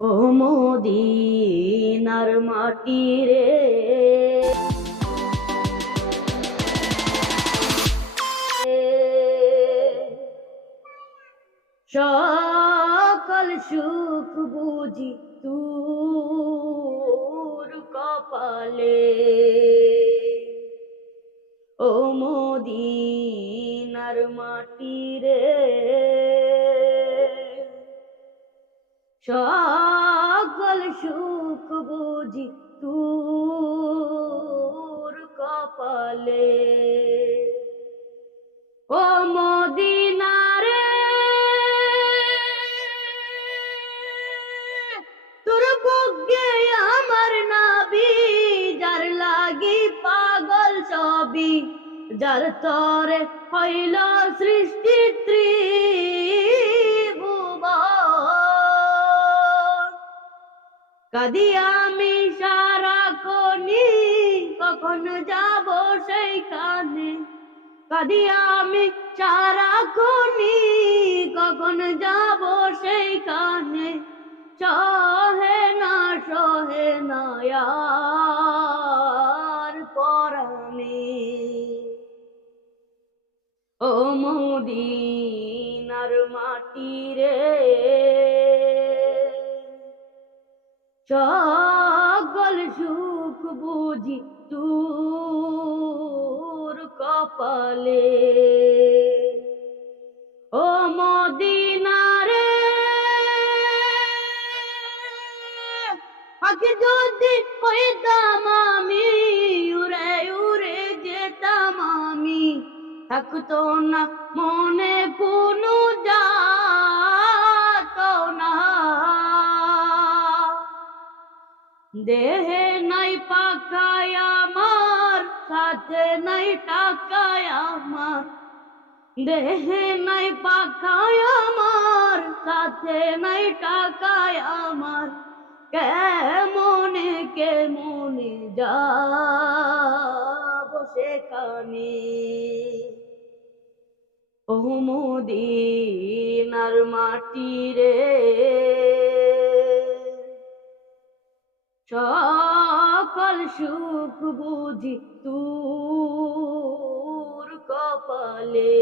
ও মদিনার মাটি রে, সকল সুখ বুঝি তোর কপালে। ও মদিনার মাটি রে, সকল সুখ বুঝি তোর কপালে। ও মদিনারে, তোর বুকে আমার নাবি, যার লাগি পাগল সবই, যার তরে হইল সৃষ্টি ত্রিভুবন। কাঁদি আমি সারাক্ষণই, কখন যাব সেইখানে। কাঁদি আমি সারাক্ষণই, কখন যাব সেইখানে। সহে না আর পরাণে। ও মদিনার মাটি রে, সকল সুখ বুঝি তোর কপালে। ও মদিনারে, আগে যদি হইতাম আমি, উড়ে উড়ে যেতাম আমি। থাকতো না মনে কোনো যাতনা, দেহে নাই পাকায় আমার, সাথে নাই টাকায় আমার। দেহে নাই পাকায় আমার, সাথে নাই টাকায় আমার। কেমনে যাব সেখানে। ও মদিনার মাটি রে, সকল সুখ বুঝি তোর কপালে।